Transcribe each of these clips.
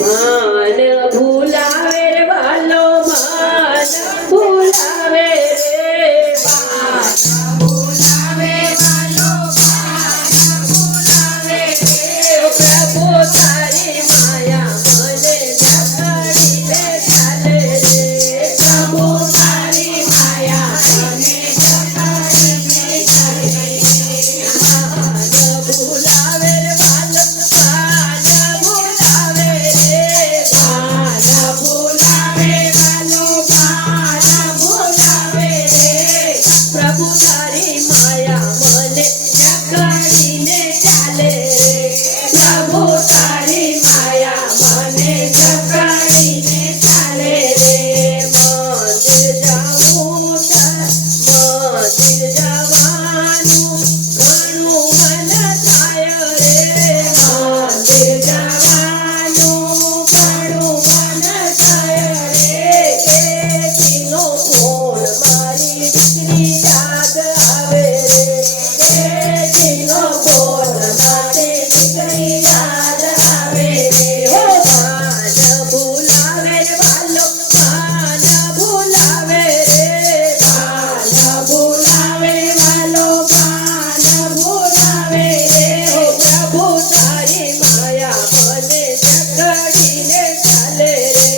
मान भूलावे रे वालो मान भूलावे रे मान भूलावे वालो मान भूलावे रे प्रभु तारी माया मने जकड़ी ले चाले रे प्रभु तारी माया मने जकड़ी ले चाले रे मान भूलावे रे वालो मान भूलावे रे मान भूलावे वालो मान भूलावे रे प्रभु तारी माया मने जकड़ीने चाले रे प्रभु तारी माया मने जकड़ीने चाले रे मंदिर जाऊं मंदिर जવાનું ઘણું મન થાય રે મંદિર જવાનું ઘણું મન થાય રે કેજીનો ફોન મારી દીકરી યાદ આવે રે કેજીનો ફોન મારી દીકરી યાદ આવે રે હો માન ભૂલાવે રે વાલો માન ભૂલાવે રે માન ભૂલાવે વાલો માન ભૂલાવે રે હો પ્રભુ તારી માયા મને જકડીને ચાલે રે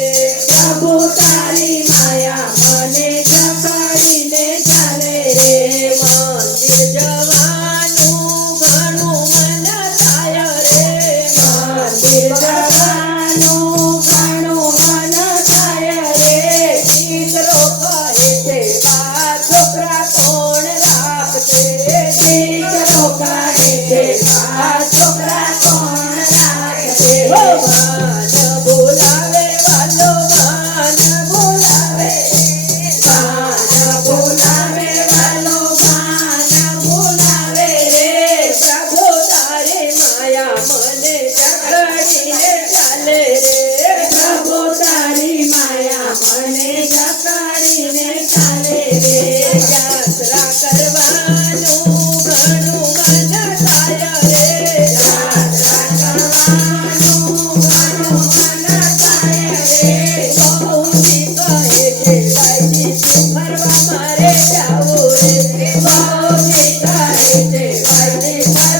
પ્રભુ તારી માયા મને જકડીને ચાલે રે મંદિર જવાનું ઘણું મન થાય રે મંદિર જવાનું ઘણું મન થાય રે દીકરો કહે છે બા છોકરા કોણ રાખશે દીકરો કહે છે બા છોકરા કોણ રાખશે હો માન ભૂલાવે વાલો માન ભૂલાવે માન ભૂલાવે વાલો માન ભૂલાવે રે પ્રભુ તારી માયા મને જકડીને ચાલે રે પ્રભુ તારી માયા મને જકડીને ચાલે રે યાત્રા કરવાનું ઘણું મન થાય રે યાત્રા કરવાનું ઘણું મન થાય રે બહુજી કહે છે ભાઈજી ફરવા મારે જાવું રે બહુજી કહે છે ભાઈજી